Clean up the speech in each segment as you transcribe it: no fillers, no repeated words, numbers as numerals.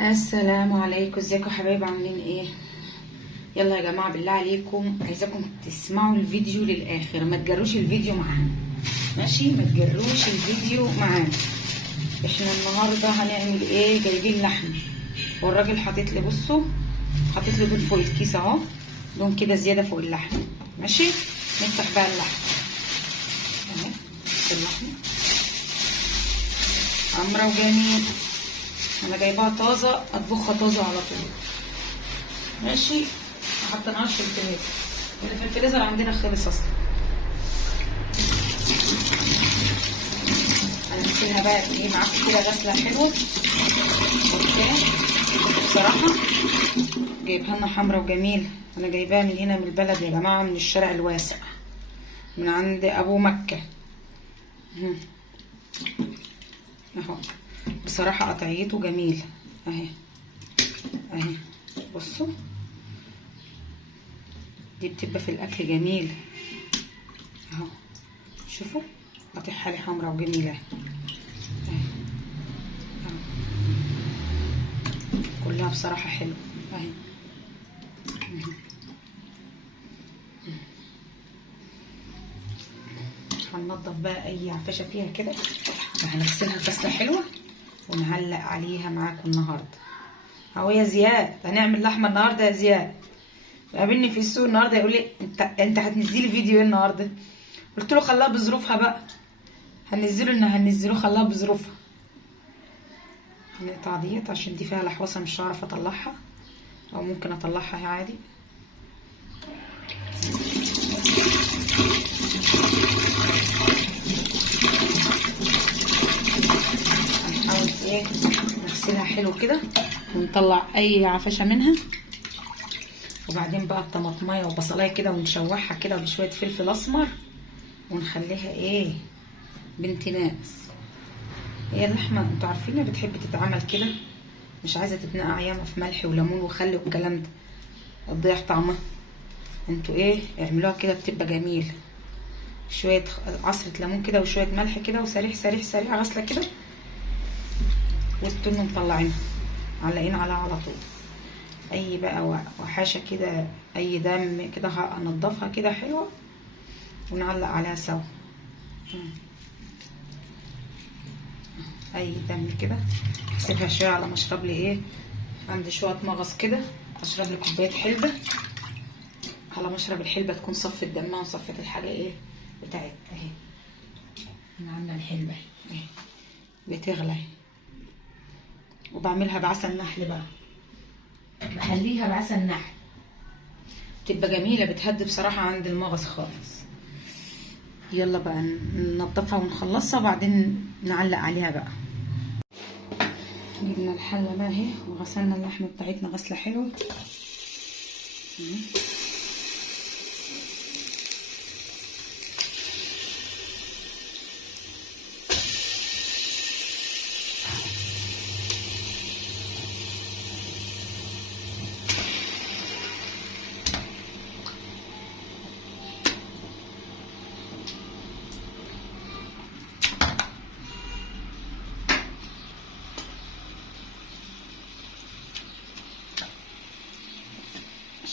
السلام عليكم، ازيكم يا حبايبي؟ عاملين ايه؟ يلا يا جماعه بالله عليكم عايزاكم تسمعوا الفيديو للاخر، ما تجروش الفيديو معانا، ماشي؟ ما تجروش الفيديو معانا. احنا النهارده هنعمل ايه؟ جايبين لحمه والراجل حاطط لي، بصوا، حاطط لي دول فوق الكيس اهو، دول كده زياده فوق اللحمه، ماشي؟ نفتح بقى اللحمه اهي، اللحمه حمرا وجميل، انا جايباها طازه، اطبخها طازه على طول، ماشي؟ ما حطيناهاش في الفريزر، اللي في الفريزر عندنا خلص اصلا. هنغسلها بقى ايه معاكم كده غسله حلوه اوكي. بصراحه جايبها لنا حمرا وجميل، انا جايباها من هنا من البلد يا جماعه، من الشارع الواسع، من عند ابو مكه اهو. بصراحه قطعيته جميل اهي اهي، بصوا دي بتبقى في الاكل جميل اهو، شوفوا قطعها لي حمرا وجميله اهي، كلها بصراحه حلوه اهي. هننضف بقى اي عفشه فيها كده، وهنغسلها غسله حلوه ونعلق عليها معاكم النهارده اهو. يا زياد هنعمل لحمه النهارده يا زياد، قابلني في السوق النهارده يقول لي انت هتنزلي فيديو ايه النهارده؟ قلت له خلاها بظروفها بقى، هننزله خلاها بظروفها. هنقطع ديت عشان دي فيها لحوسه مش هعرف اطلعها، او ممكن اطلعها عادي. هنحاول ايه نغسلها حلو كده ونطلع اي عفشه منها، وبعدين بقى الطماطمايه وبصلايه كده ونشوحها كده بشويه فلفل اسمر ونخليها ايه بنت ناس. هي اللحمه انتوا عارفينها بتحب تتعمل كده، مش عايزه تتنقع ياما في ملح وليمون وخل والكلام ده، تضيع طعمها. انتوا ايه اعملوها كده بتبقى جميل، شويه عصره ليمون كده وشويه ملح كده وسريع سريع سريع غسله كده، والتونه مطلعينها معلقين عليها على طول. اي بقى وحاشه كده، اي دم كده هنضفها كده حلوه ونعلق عليها سوا. اي دم كده هسيبها شويه على ما اشرب لي ايه، عندي شويه مغص كده، اشرب لي كوبايه حلبه، على ما اشرب الحلبه تكون صفت دمها وصفت الحاجه ايه بتاعتها اهي. انا عامله الحلبه اهي بتغلي، وبعملها بعسل نحل بقى، بخليها بعسل نحل بتبقى جميله، بتهدي بصراحه عند المغص خالص. يلا بقى ننضفها ونخلصها بعدين نعلق عليها بقى. جبنا الحله بقى اهي وغسلنا اللحمه بتاعتنا غسله حلوه.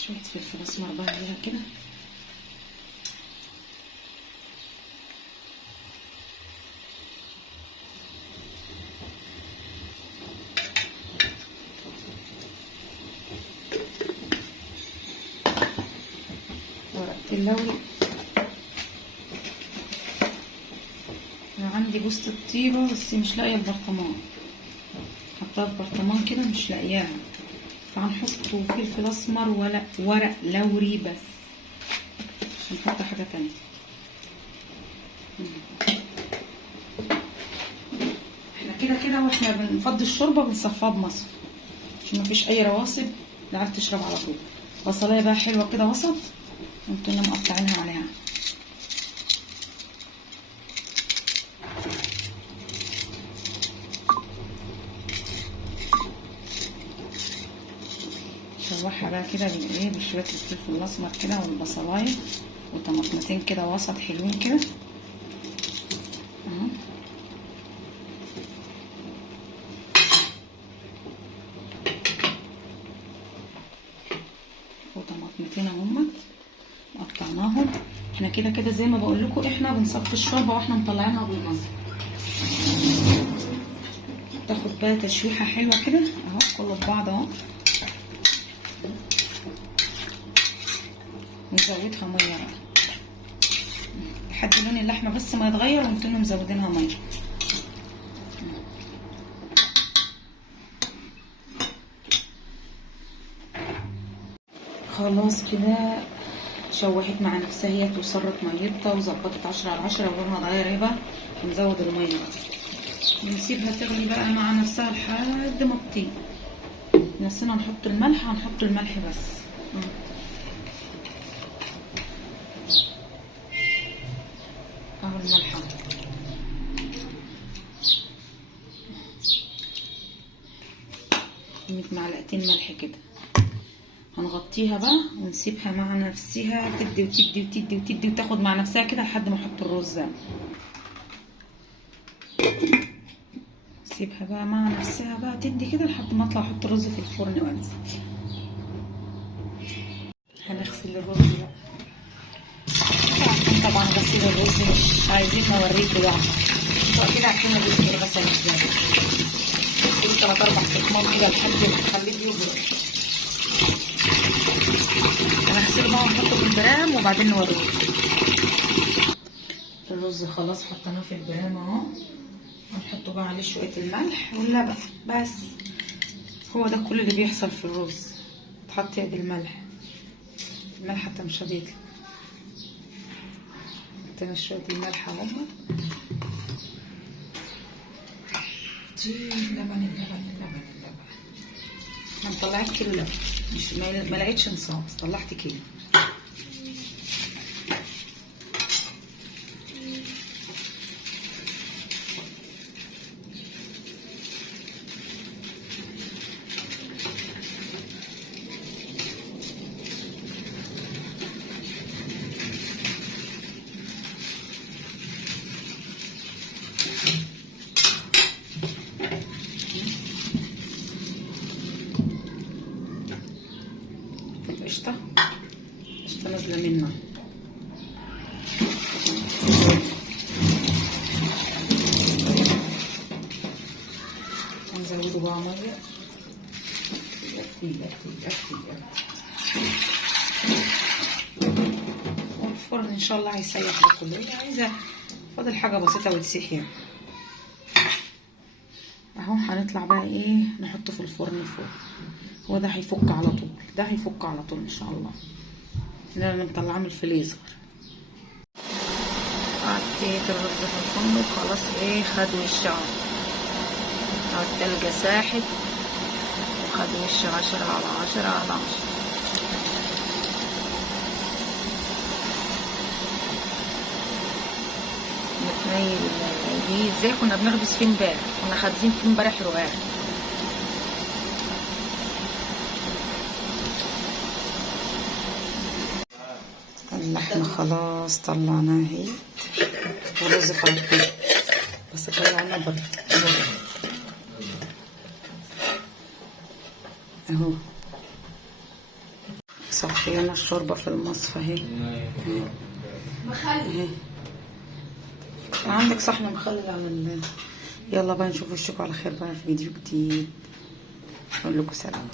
شويه فلفل اسمر بقى عليها كده، ورقه اللوري، انا عندي جوزة الطيبه بس مش لاقيه البرطمان، حطها في برطمان كده مش لاقياها، فهنحط فلفل اسمر ولا ورق لوري بس، مش هنحط حاجه تانية. احنا كده كده واحنا بنفضي الشوربه بنصفيها بمصفى عشان مفيش اي رواسب، العيال تشرب على طول. بصلايه بقى حلوه كده وسط، وانتوا مقطعينها عليها. نشوحها بقى كده بالايه بشويه الفلفل الاسمر كده والبصلايه وطماطمتين كده وسط حلوين كده اهو. وطماطمتين اهمت قطعناهم. احنا كده كده زي ما بقول لكم احنا بنصفي الشوربه واحنا مطلعينها بالمصفى. تاخد بقى تشويحه حلوه كده اهو، كله في بعض اهو. نزودها ميه بقى لحد لون اللحمه بس ما يتغير، ونكون مزودينها ميه. خلاص كده شوحت مع نفسها هي، وصرت ميتها وظبطت 10/10 ولونها اتغير اهي بقى. ونزود الميه ونسيبها تغلي بقى مع نفسها لحد ما تطيب. نسينا نحط الملح، هنحط الملح بس. اهو الملح اهو. معلقتين ملح كده. هنغطيها بقى ونسيبها مع نفسها تدي وتدي وتدي وتدي وتاخد مع نفسها كده لحد ما نحط الرز. سيبها بقى مع نفسها بقى تدي كده لحد ما اطلع احط الرز في الفرن وانزل. هنغسل الرز بقى. عارفين طبعا غسيل الرز، مش عايزين نوريكم يعني، انتوا اكيد عارفين الرز بيتغسل ازاي. غسيل 3-4 كتمان كده لحد ما نخليه يبرد. هنغسله بقى ونحطه في البرام وبعدين نوريكم. الرز خلاص حطيناه في البرام اهو. هنحط بقى عليه شويه الملح واللبن بس. هو ده كل اللي بيحصل في الرز. تحط يد الملح حتى مش هبيطلع. حطينا شويه الملح اهو. اللبن انا طلعت كيلو لبن، مش ما لقيتش نصاب بس طلعت كيلو. قشطة نازلة منه. هنزوده بقى مية. والفرن ان شاء الله هيسيح ده كله. عايزة فاضل حاجة بسيطة وتسيح يعني. اهو هنطلع بقى ايه نحطه في الفرن فوق. هو ده هيفك على طول، ده هيفك على طول ان شاء الله. ده اللي مطلعاه من الفريزر. حطيت الرز في الفرن وخلاص ايه خد وش اهو. التلجة ساحت وخد وش 10/10. متنيل دي ازاي كنا بنخبز فيه امبارح، كنا خابزين فيه امبارح رقاق. اللحمة خلاص طلعناها اهي، والرز فرطناه بس طلعناه بره اهو. صفينا الشوربة في المصفى اهي. عندك صحن مخلل على يلا بقى نشوف وشكم على خير بقى في فيديو جديد. اقول لكم سلام.